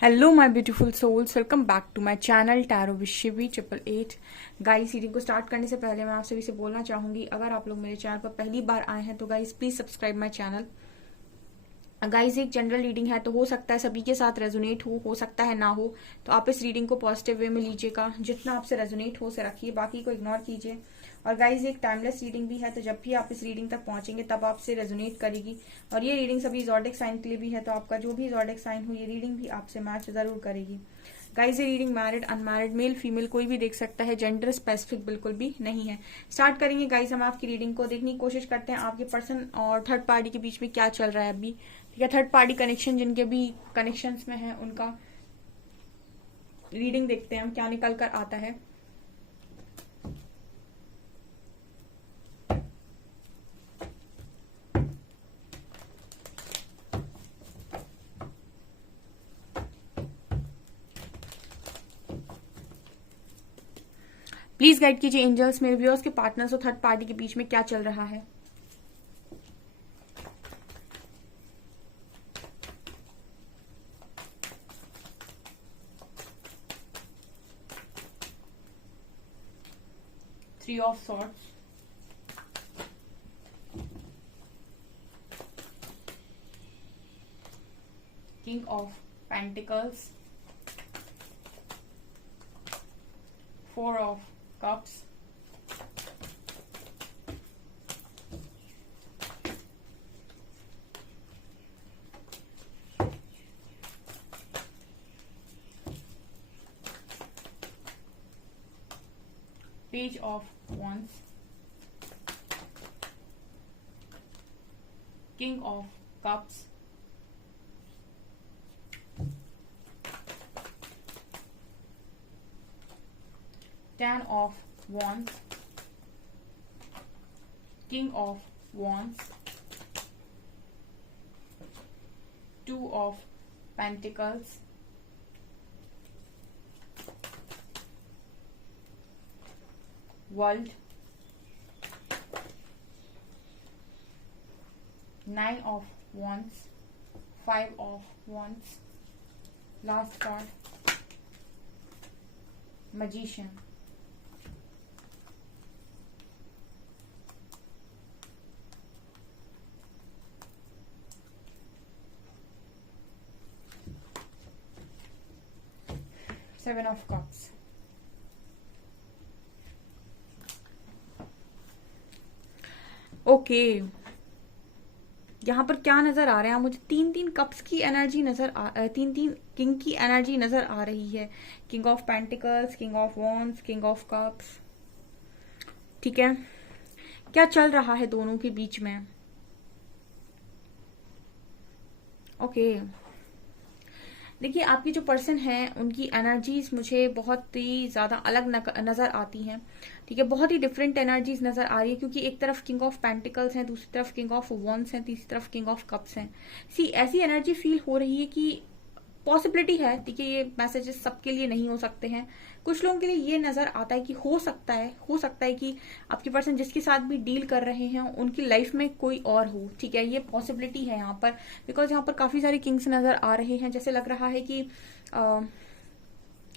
Hello my beautiful souls, welcome back to my channel tarot with Shivi 888। Guys, reading को start करने से पहले मैं आप सभी से बोलना चाहूंगी, अगर आप लोग मेरे चैनल पर पहली बार आए हैं तो guys please subscribe my channel. Guys, एक जनरल रीडिंग है तो हो सकता है सभी के साथ रेजोनेट हो सकता है ना हो, तो आप इस रीडिंग को पॉजिटिव वे में लीजिएगा। जितना आपसे रेजोनेट हो उसे रखिए, बाकी को इग्नोर कीजिए। और गाइज, एक टाइमलेस रीडिंग भी है, तो जब भी आप इस रीडिंग तक पहुंचेंगे तब आपसे रेजोनेट करेगी। और ये रीडिंग सभी जॉडिक साइन के लिए भी है, तो आपका जो भी जॉडिक साइन हो ये रीडिंग भी आपसे मैच जरूर करेगी। गाइज, ये reading married unmarried male female कोई भी देख सकता है, जेंडर स्पेसिफिक बिल्कुल भी नहीं है। स्टार्ट करेंगे गाइज, हम आपकी रीडिंग को देखने की कोशिश करते हैं आपके पर्सन और थर्ड पार्टी के बीच में क्या चल रहा है अभी। ठीक है, थर्ड पार्टी कनेक्शन जिनके भी कनेक्शन में है उनका रीडिंग देखते हैं हम क्या निकल कर आता है। प्लीज गाइड कीजिए एंजल्स, मेरे व्यूअर्स के पार्टनर्स और थर्ड पार्टी के बीच में क्या चल रहा है। Three of swords, king of pentacles, four of cups, page of wands, king of cups, ten of wands, king of wands, two of pentacles, world, nine of wands, five of wands, last card, magician। Seven of cups. Okay, यहाँ पर क्या नजर आ रहा है मुझे, तीन तीन cups की एनर्जी तीन तीन किंग की एनर्जी नजर आ रही है। King of pentacles, king of wands, king of cups. ठीक है, क्या चल रहा है दोनों के बीच में। ओके, देखिए आपकी जो पर्सन है उनकी एनर्जीज मुझे बहुत ही ज्यादा अलग नजर आती हैं। ठीक है, बहुत ही डिफरेंट एनर्जीज नजर आ रही है, क्योंकि एक तरफ किंग ऑफ पेंटिकल्स हैं, दूसरी तरफ किंग ऑफ वॉन्ड्स हैं, तीसरी तरफ किंग ऑफ कप्स हैं। ऐसी एनर्जी फील हो रही है कि पॉसिबिलिटी है। ठीक है, ये मैसेजेस सबके लिए नहीं हो सकते हैं, कुछ लोगों के लिए ये नजर आता है कि हो सकता है कि आपके पर्सन जिसके साथ भी डील कर रहे हैं उनकी लाइफ में कोई और हो। ठीक है, ये पॉसिबिलिटी है यहाँ पर, बिकॉज यहाँ पर काफी सारे किंग्स नजर आ रहे हैं। जैसे लग रहा है कि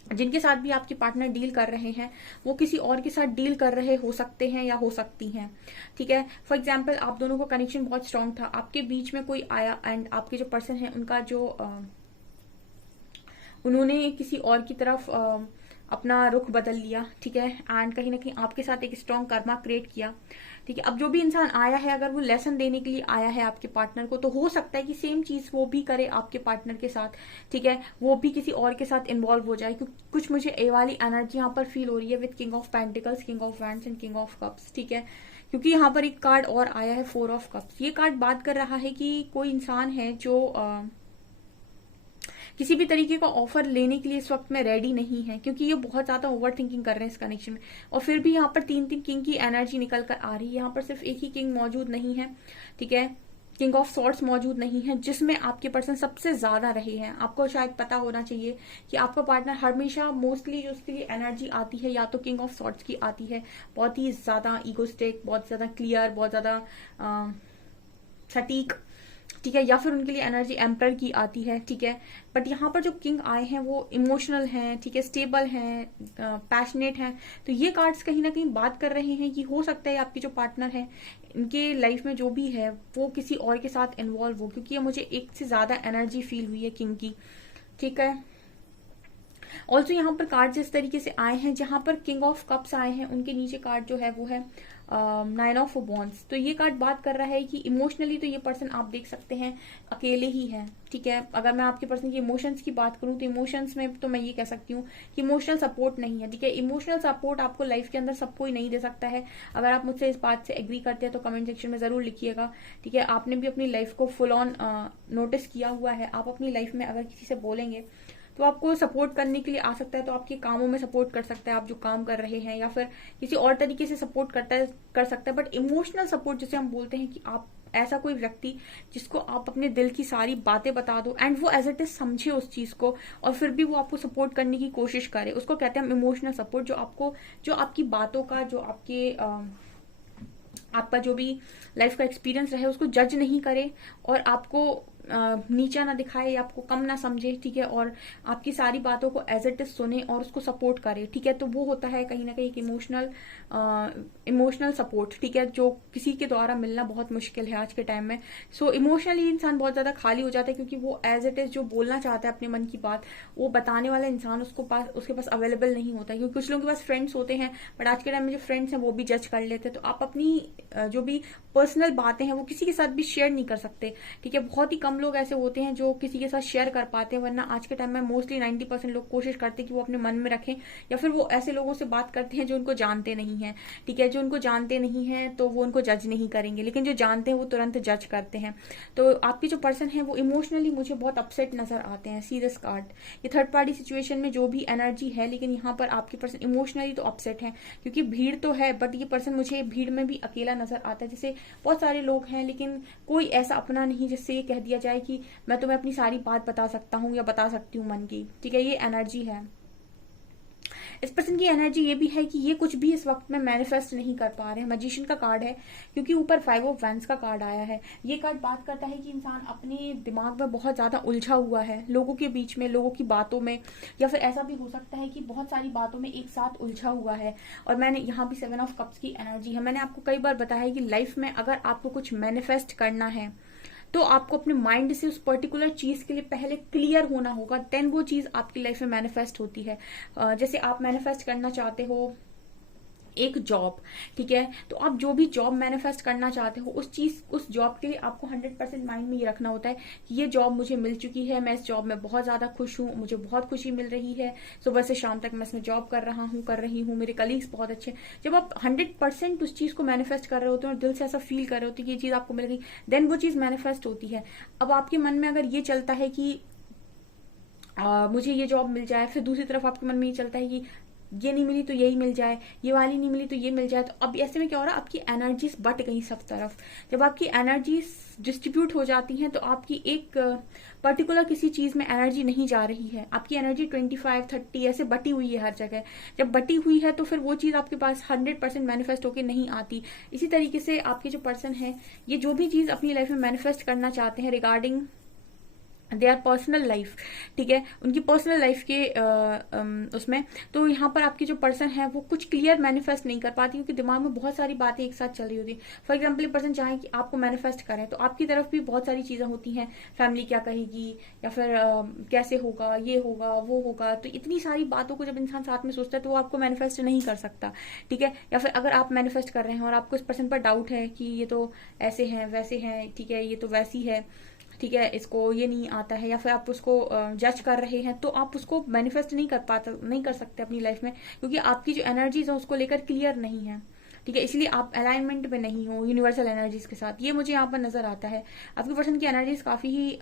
जिनके साथ भी आपके पार्टनर डील कर रहे हैं वो किसी और के साथ डील कर रहे हो सकते हैं या हो सकती हैं। ठीक है, फॉर एग्जाम्पल आप दोनों का कनेक्शन बहुत स्ट्रांग था, आपके बीच में कोई आया एंड आपके जो पर्सन है उनका जो उन्होंने किसी और की तरफ अपना रुख बदल लिया। ठीक है, एंड कहीं ना कहीं आपके साथ एक स्ट्रॉन्ग कर्मा क्रिएट किया। ठीक है, अब जो भी इंसान आया है अगर वो लेसन देने के लिए आया है आपके पार्टनर को, तो हो सकता है कि सेम चीज वो भी करे आपके पार्टनर के साथ। ठीक है, वो भी किसी और के साथ इन्वॉल्व हो जाए, क्योंकि कुछ मुझे ए वाली एनर्जी यहाँ पर फील हो रही है with king of pentacles, king of wands and king of cups. ठीक है, क्योंकि यहाँ पर एक कार्ड और आया है फोर ऑफ कप्स। ये कार्ड बात कर रहा है कि कोई इंसान है जो किसी भी तरीके का ऑफर लेने के लिए इस वक्त में रेडी नहीं है, क्योंकि ये बहुत ज्यादा ओवर थिंकिंग कर रहे हैं इस कनेक्शन में। और फिर भी यहाँ पर तीन तीन किंग की एनर्जी निकल कर आ रही है। यहाँ पर सिर्फ एक ही किंग मौजूद नहीं है। ठीक है, किंग ऑफ सॉर्ड्स मौजूद नहीं है, जिसमें आपके पर्सन सबसे ज्यादा रहे हैं। आपको शायद पता होना चाहिए कि आपका पार्टनर हमेशा मोस्टली जो उसके लिए एनर्जी आती है या तो किंग ऑफ सॉर्ड्स की आती है, बहुत ही ज्यादा ईगोस्टिक, बहुत ज्यादा क्लियर, बहुत ज्यादा सटीक। ठीक है, या फिर उनके लिए एनर्जी एम्पर की आती है, ठीक है। बट यहाँ पर जो किंग आए हैं वो इमोशनल हैं, ठीक है, स्टेबल हैं, पैशनेट हैं। तो ये कार्ड्स कहीं ना कहीं बात कर रहे हैं कि हो सकता है आपकी जो पार्टनर है इनके लाइफ में जो भी है वो किसी और के साथ इन्वॉल्व हो, क्योंकि ये मुझे एक से ज्यादा एनर्जी फील हुई है किंग की, ठीक है। ऑल्सो यहाँ पर कार्ड जिस तरीके से आए हैं, जहां पर किंग ऑफ कप्स आए हैं उनके नीचे कार्ड जो है वो है 9 ऑफ वॉन्ड्स। तो ये कार्ड बात कर रहा है कि इमोशनली तो ये पर्सन आप देख सकते हैं अकेले ही है, ठीक है। अगर मैं आपके पर्सन की इमोशंस की बात करूं तो इमोशंस में तो मैं ये कह सकती हूँ कि इमोशनल सपोर्ट नहीं है, ठीक है। इमोशनल सपोर्ट आपको लाइफ के अंदर सब कोई नहीं दे सकता है। अगर आप मुझसे इस बात से एग्री करते हैं तो कमेंट सेक्शन में जरूर लिखिएगा, ठीक है। आपने भी अपनी लाइफ को फुल ऑन नोटिस किया हुआ है। आप अपनी लाइफ में अगर किसी से बोलेंगे तो आपको सपोर्ट करने के लिए आ सकता है, तो आपके कामों में सपोर्ट कर सकता है, आप जो काम कर रहे हैं, या फिर किसी और तरीके से सपोर्ट कर सकता है। बट इमोशनल सपोर्ट जिसे हम बोलते हैं कि आप ऐसा कोई व्यक्ति जिसको आप अपने दिल की सारी बातें बता दो एंड वो एज इट इज समझे उस चीज को और फिर भी वो आपको सपोर्ट करने की कोशिश करे, उसको कहते हैं हम इमोशनल सपोर्ट। जो आपकी बातों का, जो आपका जो भी लाइफ का एक्सपीरियंस रहे उसको जज नहीं करे और आपको नीचा ना दिखाए या आपको कम ना समझे, ठीक है, और आपकी सारी बातों को एज इट इज सुने और उसको सपोर्ट करे, ठीक है। तो वो होता है कहीं ना कहीं इमोशनल सपोर्ट, ठीक है, जो किसी के द्वारा मिलना बहुत मुश्किल है आज के टाइम में। सो इमोशनली इंसान बहुत ज्यादा खाली हो जाता है, क्योंकि वो एज इट इज जो बोलना चाहता है अपने मन की बात वो बताने वाला इंसान उसके पास अवेलेबल नहीं होता है। क्योंकि कुछ लोगों के पास फ्रेंड्स होते हैं बट आज के टाइम में जो फ्रेंड्स हैं वो भी जज कर लेते हैं। तो आप अपनी जो भी पर्सनल बातें हैं वो किसी के साथ भी शेयर नहीं कर सकते, ठीक है। बहुत ही कम लोग ऐसे होते हैं जो किसी के साथ शेयर कर पाते हैं, वरना आज के टाइम में मोस्टली 90% लोग कोशिश करते हैं कि वो अपने मन में रखें, या फिर वो ऐसे लोगों से बात करते हैं जो उनको जानते नहीं है, ठीक है। जो उनको जानते नहीं है तो वो उनको जज नहीं करेंगे, लेकिन जो जानते हैं वो तुरंत जज करते हैं। तो आपके जो पर्सन है वो इमोशनली मुझे बहुत अपसेट नजर आते हैं, सी दिस कार्ड। ये थर्ड पार्टी सिचुएशन में जो भी एनर्जी है, लेकिन यहाँ पर आपके पर्सन इमोशनली तो अपसेट है, क्योंकि भीड़ तो है बट ये पर्सन मुझे भीड़ में भी अकेला नजर आता है। जैसे बहुत सारे लोग हैं लेकिन कोई ऐसा अपना नहीं जिससे ये कह दिया जाए कि मैं तुम्हें अपनी सारी बात बता सकता हूँ या बता सकती हूँ मन की, ठीक है। ये एनर्जी है। इस पर्सन की एनर्जी ये भी है कि ये कुछ भी इस वक्त में मैनिफेस्ट नहीं कर पा रहे हैं। मैजिशियन का कार्ड है, क्योंकि ऊपर 5 ऑफ वैंड्स का कार्ड आया है। ये कार्ड बात करता है कि इंसान अपने दिमाग में बहुत ज्यादा उलझा हुआ है, लोगों के बीच में, लोगों की बातों में, या फिर ऐसा भी हो सकता है कि बहुत सारी बातों में एक साथ उलझा हुआ है। और मैंने यहाँ भी 7 ऑफ कप्स की एनर्जी है। मैंने आपको कई बार बताया है कि लाइफ में अगर आपको कुछ मैनिफेस्ट करना है तो आपको अपने माइंड से उस पर्टिकुलर चीज के लिए पहले क्लियर होना होगा, देन वो चीज आपकी लाइफ में मैनिफेस्ट होती है। जैसे आप मैनिफेस्ट करना चाहते हो एक जॉब, ठीक है, तो आप जो भी जॉब मैनिफेस्ट करना चाहते हो उस जॉब के लिए आपको 100% माइंड में ये रखना होता है कि ये जॉब मुझे मिल चुकी है, मैं इस जॉब में बहुत ज्यादा खुश हूँ, मुझे बहुत खुशी मिल रही है, सुबह से शाम तक मैं इसमें जॉब कर रही हूँ, मेरे कलीग्स बहुत अच्छे। जब आप 100% उस चीज को मैनिफेस्ट कर रहे होते हैं और दिल से ऐसा फील कर रहे होते हैं कि ये चीज आपको मिल गई, देन वो चीज मैनिफेस्ट होती है। अब आपके मन में अगर ये चलता है कि मुझे ये जॉब मिल जाए, फिर दूसरी तरफ आपके मन में ये चलता है कि ये नहीं मिली तो यही मिल जाए, ये वाली नहीं मिली तो ये मिल जाए, तो अब ऐसे में क्या हो रहा है, आपकी एनर्जीज बट गई सब तरफ। जब आपकी एनर्जीज डिस्ट्रीब्यूट हो जाती हैं तो आपकी एक पर्टिकुलर किसी चीज में एनर्जी नहीं जा रही है, आपकी एनर्जी 25-30 ऐसे बटी हुई है हर जगह। जब बटी हुई है तो फिर वो चीज आपके पास 100% मैनिफेस्ट होकर नहीं आती। इसी तरीके से आपके जो पर्सन है ये जो भी चीज अपनी लाइफ में मैनिफेस्ट करना चाहते हैं रिगार्डिंग देयर पर्सनल लाइफ, ठीक है, उनकी पर्सनल लाइफ के उसमें, तो यहाँ पर आपकी जो पर्सन है वो कुछ क्लियर मैनिफेस्ट नहीं कर पाती, क्योंकि दिमाग में बहुत सारी बातें एक साथ चल रही होती है। फॉर एग्जाम्पल ये पर्सन चाहे कि आपको मैनिफेस्ट करें तो आपकी तरफ भी बहुत सारी चीजें होती हैं, फैमिली क्या कहेगी, या फिर कैसे होगा, ये होगा, वो होगा। तो इतनी सारी बातों को जब इंसान साथ में सोचता है तो वो आपको मैनिफेस्ट नहीं कर सकता, ठीक है। या फिर अगर आप मैनिफेस्ट कर रहे हैं और आपको इस पर्सन पर डाउट है कि ये तो ऐसे हैं वैसे हैं, ठीक है, ये तो वैसी है, ठीक है, इसको ये नहीं आता है, या फिर आप उसको जज कर रहे हैं, तो आप उसको मैनिफेस्ट नहीं कर सकते अपनी लाइफ में, क्योंकि आपकी जो एनर्जीज है उसको लेकर क्लियर नहीं है, ठीक है। इसलिए आप अलाइनमेंट में नहीं हो यूनिवर्सल एनर्जीज के साथ, ये मुझे यहाँ पर नजर आता है। आपके पर्सन की एनर्जीज काफी ही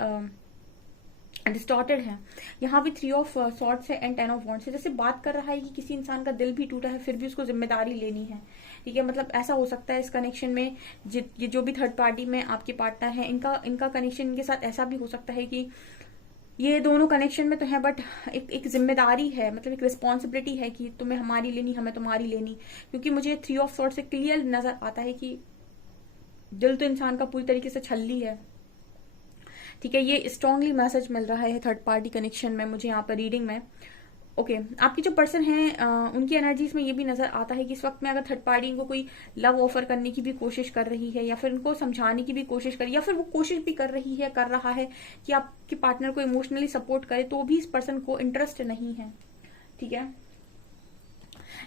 डिस्टॉर्टेड है। यहाँ भी 3 ऑफ सॉर्ड्स है एंड 10 ऑफ वॉन्ड्स है। जैसे बात कर रहा है कि किसी इंसान का दिल भी टूटा है फिर भी उसको जिम्मेदारी लेनी है, ठीक है। मतलब ऐसा हो सकता है इस कनेक्शन में ये जो भी थर्ड पार्टी में आपके पार्टनर है इनका कनेक्शन इनके साथ ऐसा भी हो सकता है कि ये दोनों कनेक्शन में तो है बट एक जिम्मेदारी है, मतलब एक रिस्पॉन्सिबिलिटी है कि तुम्हें हमारी लेनी, हमें तुम्हारी लेनी। क्योंकि मुझे 3 ऑफ सॉर्ड्स से क्लियर नजर आता है कि दिल तो इंसान का पूरी तरीके से छल्ली है, ठीक है, ये स्ट्रांगली मैसेज मिल रहा है थर्ड पार्टी कनेक्शन में मुझे यहाँ पर रीडिंग में। ओके आपकी जो पर्सन है उनकी एनर्जीज में ये भी नजर आता है कि इस वक्त में अगर थर्ड पार्टी को कोई लव ऑफर करने की भी कोशिश कर रही है, या फिर उनको समझाने की भी कोशिश कर, या फिर वो कोशिश भी कर रही है, कर रहा है कि आपके पार्टनर को इमोशनली सपोर्ट करे, तो भी इस पर्सन को इंटरेस्ट नहीं है। ठीक है,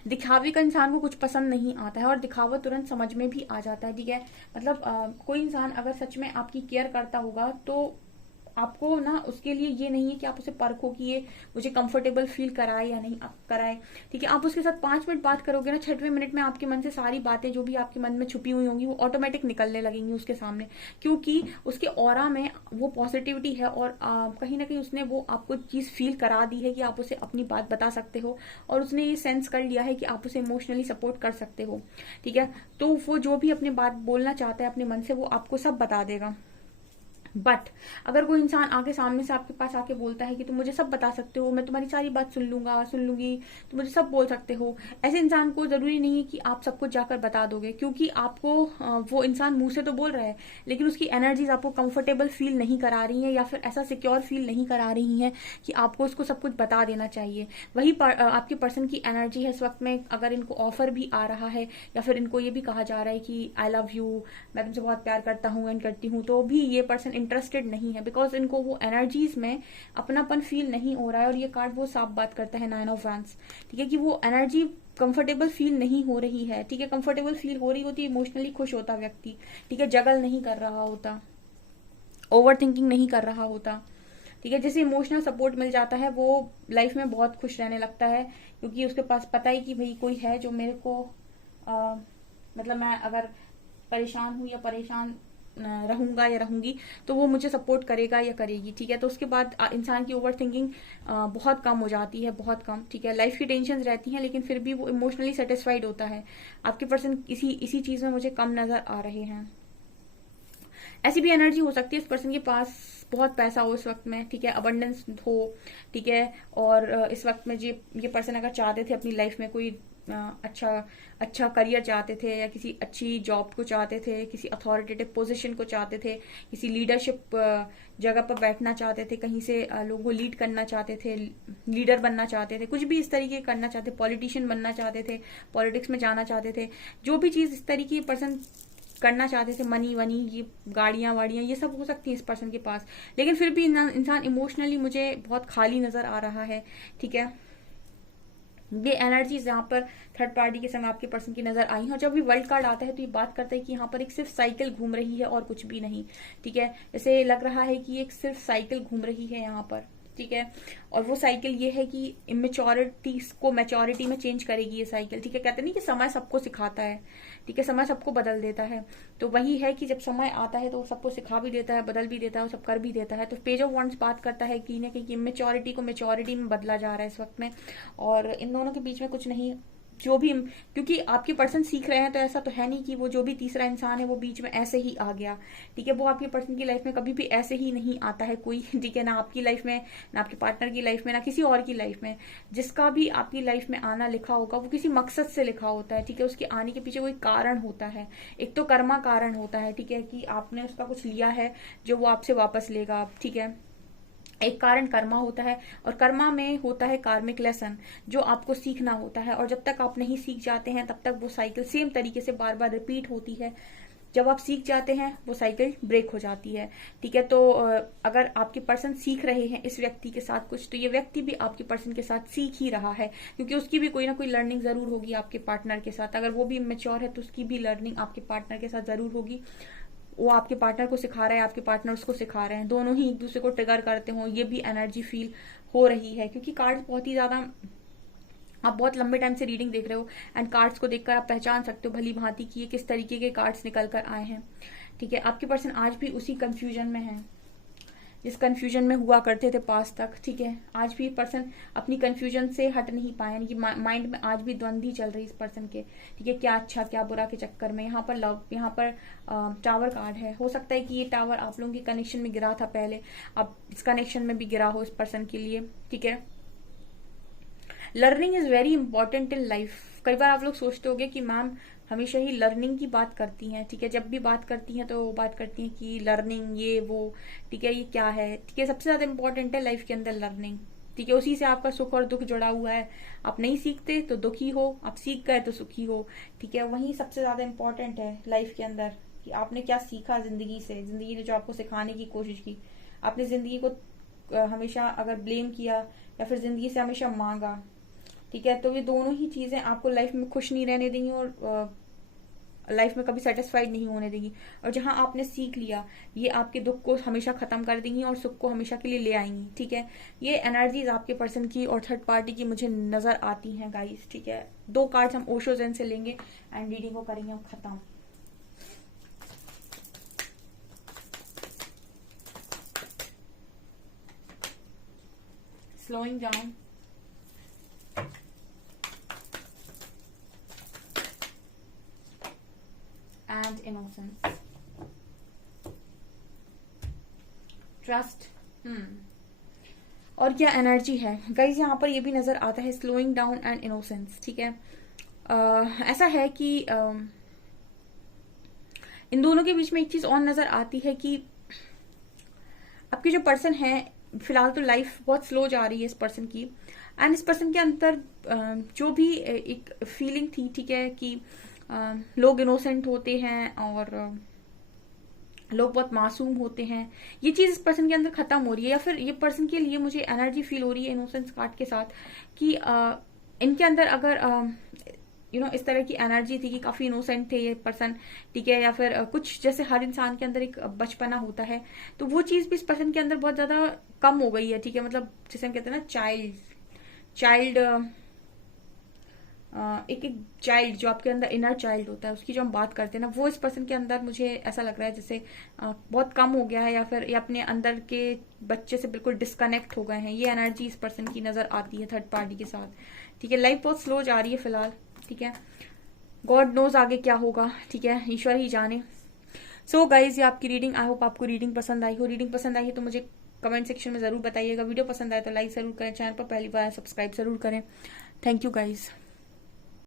दिखावे का इंसान को कुछ पसंद नहीं आता है और दिखावा तुरंत समझ में भी आ जाता है। ठीक है, मतलब कोई इंसान अगर सच में आपकी केयर करता होगा तो आपको ना उसके लिए ये नहीं है कि आप उसे परखो कि ये मुझे कंफर्टेबल फील कराए या नहीं कराए। ठीक है, आप उसके साथ 5 मिनट बात करोगे ना, 6वें मिनट में आपके मन से सारी बातें जो भी आपके मन में छुपी हुई होंगी वो ऑटोमेटिक निकलने लगेंगी उसके सामने, क्योंकि उसके ऑरा में वो पॉजिटिविटी है और कहीं ना कहीं उसने वो आपको चीज फील करा दी है कि आप उसे अपनी बात बता सकते हो, और उसने ये सेंस कर लिया है कि आप उसे इमोशनली सपोर्ट कर सकते हो। ठीक है, तो वो जो भी अपनी बात बोलना चाहता है अपने मन से वो आपको सब बता देगा। बट अगर कोई इंसान आके सामने से आपके पास आके बोलता है कि तुम मुझे सब बता सकते हो, मैं तुम्हारी सारी बात सुन लूंगा, सुन लूंगी, तुम मुझे सब बोल सकते हो, ऐसे इंसान को जरूरी नहीं है कि आप सब कुछ जाकर बता दोगे, क्योंकि आपको वो इंसान मुंह से तो बोल रहा है लेकिन उसकी एनर्जीज आपको कंफर्टेबल फील नहीं करा रही है, या फिर ऐसा सिक्योर फील नहीं करा रही है कि आपको उसको सब कुछ बता देना चाहिए। वही आपके पर्सन की एनर्जी है इस वक्त में, अगर इनको ऑफर भी आ रहा है या फिर इनको ये भी कहा जा रहा है कि आई लव यू, मैं तुमसे बहुत प्यार करता हूँ एंड करती हूँ, तो भी ये पर्सन इंटरेस्टेड नहीं है, बिकॉज इनको वो एनर्जीज में अपनापन फील नहीं हो रहा है। और ये कार्ड वो साफ बात करता है 9 ऑफ वैंड्स। ठीक है, कि वो एनर्जी कंफर्टेबल फील नहीं हो रही है। ठीक है, कंफर्टेबल फील हो रही होती, इमोशनली खुश होता व्यक्ति। ठीक है, जगल नहीं कर रहा होता, ओवर थिंकिंग नहीं कर रहा होता। ठीक है, जैसे इमोशनल सपोर्ट मिल जाता है वो लाइफ में बहुत खुश रहने लगता है, क्योंकि उसके पास पता ही कि भाई कोई है जो मेरे को मतलब मैं अगर परेशान हूं या परेशान रहूंगा या रहूंगी तो वो मुझे सपोर्ट करेगा या करेगी। ठीक है, तो उसके बाद इंसान की ओवर थिंकिंग बहुत कम हो जाती है, बहुत कम। ठीक है, लाइफ की टेंशन रहती हैं लेकिन फिर भी वो इमोशनली सेटिस्फाइड होता है। आपके पर्सन इसी चीज में मुझे कम नजर आ रहे हैं। ऐसी भी एनर्जी हो सकती है इस पर्सन के पास बहुत पैसा हो इस वक्त में। ठीक है, अबंडेंस हो। ठीक है, और इस वक्त में ये पर्सन अगर चाहते थे अपनी लाइफ में कोई अच्छा करियर चाहते थे, या किसी अच्छी जॉब को चाहते थे, किसी अथॉरिटेटिव पोजीशन को चाहते थे, किसी लीडरशिप जगह पर बैठना चाहते थे, कहीं से लोगों को लीड करना चाहते थे, लीडर बनना चाहते थे, कुछ भी इस तरीके करना चाहते, पॉलिटिशियन बनना चाहते थे, पॉलिटिक्स में जाना चाहते थे, जो भी चीज इस तरीके की पर्सन करना चाहते थे, मनी वनी, ये गाड़ियां वाड़ियां ये सब हो सकती है इस पर्सन के पास, लेकिन फिर भी इंसान इमोशनली मुझे बहुत खाली नजर आ रहा है। ठीक है, ये एनर्जीज यहाँ पर थर्ड पार्टी के संग आपके पर्सन की नजर आई है। और जब भी वर्ल्ड कार्ड आता है तो ये बात करता है कि यहाँ पर एक सिर्फ साइकिल घूम रही है और कुछ भी नहीं। ठीक है, जैसे लग रहा है कि एक सिर्फ साइकिल घूम रही है यहाँ पर। ठीक है, और वो साइकिल ये है कि इमेच्योरिटी को मैच्योरिटी में चेंज करेगी ये साइकिल। ठीक है, कहते नहीं कि समय सबको सिखाता है। ठीक है, समय सबको बदल देता है, तो वही है कि जब समय आता है तो वो सबको सिखा भी देता है, बदल भी देता है, वो सब कर भी देता है। तो पेज ऑफ वॉन्ड्स बात करता है कि इमेच्योरिटी को मैच्योरिटी में बदला जा रहा है इस वक्त में, और इन दोनों के बीच में कुछ नहीं, जो भी, क्योंकि आपके पर्सन सीख रहे हैं तो ऐसा तो है नहीं कि वो जो भी तीसरा इंसान है वो बीच में ऐसे ही आ गया। ठीक है, वो आपके पर्सन की लाइफ में कभी भी ऐसे ही नहीं आता है कोई। ठीक है, ना आपकी लाइफ में, ना आपके पार्टनर की लाइफ में, ना किसी और की लाइफ में। जिसका भी आपकी लाइफ में आना लिखा होगा वो किसी मकसद से लिखा होता है। ठीक है, उसके आने के पीछे कोई कारण होता है, एक तो कर्मा कारण होता है। ठीक है, कि आपने उसका कुछ लिया है जो वो आपसे वापस लेगा। ठीक है, एक कारण कर्मा होता है, और कर्मा में होता है कार्मिक लेसन जो आपको सीखना होता है, और जब तक आप नहीं सीख जाते हैं तब तक वो साइकिल सेम तरीके से बार बार रिपीट होती है। जब आप सीख जाते हैं वो साइकिल ब्रेक हो जाती है। ठीक है, तो अगर आपके पर्सन सीख रहे हैं इस व्यक्ति के साथ कुछ, तो ये व्यक्ति भी आपके पर्सन के साथ सीख ही रहा है, क्योंकि उसकी भी कोई ना कोई लर्निंग जरूर होगी आपके पार्टनर के साथ। अगर वो भी मैच्योर है तो उसकी भी लर्निंग आपके पार्टनर के साथ जरूर होगी। वो आपके पार्टनर को सिखा रहा है, आपके पार्टनर उसको सिखा रहे हैं, दोनों ही एक दूसरे को ट्रिगर करते हो, ये भी एनर्जी फील हो रही है। क्योंकि कार्ड्स बहुत ही ज्यादा, आप बहुत लंबे टाइम से रीडिंग देख रहे हो एंड कार्ड्स को देखकर आप पहचान सकते हो भली भांति कि ये किस तरीके के कार्ड्स निकल कर आए हैं। ठीक है, आपके पर्सन आज भी उसी कंफ्यूजन में है जिस कंफ्यूजन में हुआ करते थे पास तक। ठीक है, आज भी पर्सन अपनी कंफ्यूजन से हट नहीं पाए, यानी कि माइंड में आज भी द्वंद्व चल रही है इस पर्सन के। ठीक है, क्या अच्छा क्या बुरा के चक्कर में। यहाँ पर लव, यहाँ पर टावर कार्ड है। हो सकता है कि ये टावर आप लोगों के कनेक्शन में गिरा था पहले, अब इस कनेक्शन में भी गिरा हो इस पर्सन के लिए। ठीक है, learning is very important in life. कई बार आप लोग सोचते होंगे कि मैम हमेशा ही लर्निंग की बात करती हैं, ठीक है, जब भी बात करती हैं तो वो बात करती हैं कि लर्निंग ये वो, ठीक है, ये क्या है, ठीक है। सबसे ज्यादा इंपॉर्टेंट है लाइफ के अंदर लर्निंग, ठीक है, उसी से आपका सुख और दुख जुड़ा हुआ है। आप नहीं सीखते तो दुखी हो, आप सीख गए तो सुखी हो, ठीक है। वही सबसे ज्यादा इंपॉर्टेंट है लाइफ के अंदर कि आपने क्या सीखा जिंदगी से, जिंदगी ने जो आपको सिखाने की कोशिश की। आपने जिंदगी को हमेशा अगर ब्लेम किया या फिर जिंदगी से हमेशा मांगा, ठीक है, तो ये दोनों ही चीजें आपको लाइफ में खुश नहीं रहने देंगी और लाइफ में कभी सेटिस्फाइड नहीं होने देगी। और जहां आपने सीख लिया, ये आपके दुख को हमेशा खत्म कर देंगी और सुख को हमेशा के लिए ले आएंगी, ठीक है। ये एनर्जीज आपके पर्सन की और थर्ड पार्टी की मुझे नजर आती हैं गाइस, ठीक है। 2 कार्ड्स हम ओशो ज़ेन से लेंगे एंड रीडिंग को करेंगे हम खत्म। Slowing down, and innocence, trust. और क्या एनर्जी है गाइज, यहाँ पर ये भी नजर आता है स्लोइंग डाउन एंड इनोसेंस, ठीक है। ऐसा है कि इन दोनों के बीच में एक चीज और नजर आती है कि आपकी जो पर्सन है, फिलहाल तो लाइफ बहुत स्लो जा रही है इस पर्सन की, एंड इस पर्सन के अंदर जो भी एक फीलिंग थी, ठीक है, कि लोग इनोसेंट होते हैं और लोग बहुत मासूम होते हैं, ये चीज इस पर्सन के अंदर खत्म हो रही है। या फिर ये पर्सन के लिए मुझे एनर्जी फील हो रही है इनोसेंस कार्ड के साथ कि इनके अंदर अगर इस तरह की एनर्जी थी कि काफी इनोसेंट थे ये पर्सन, ठीक है, या फिर कुछ जैसे हर इंसान के अंदर एक बचपना होता है, तो वो चीज भी इस पर्सन के अंदर बहुत ज्यादा कम हो गई है, ठीक है। मतलब जैसे हम कहते हैं ना चाइल्ड एक चाइल्ड जो आपके अंदर इनर चाइल्ड होता है, उसकी जो हम बात करते हैं ना, वो इस पर्सन के अंदर मुझे ऐसा लग रहा है जैसे बहुत कम हो गया है, या फिर ये अपने अंदर के बच्चे से बिल्कुल डिस्कनेक्ट हो गए हैं। ये एनर्जी इस पर्सन की नजर आती है थर्ड पार्टी के साथ, ठीक है। लाइफ बहुत स्लो जा रही है फिलहाल, ठीक है। गॉड नोज आगे क्या होगा, ठीक है, ईश्वर ही जाने। सो गाइज, ये आपकी रीडिंग, आई होप आपको रीडिंग पसंद आई हो। रीडिंग पसंद आई है तो मुझे कमेंट सेक्शन में जरूर बताइएगा। वीडियो पसंद आए तो लाइक जरूर करें, चैनल पर पहली बार सब्सक्राइब जरूर करें। Thank you guys.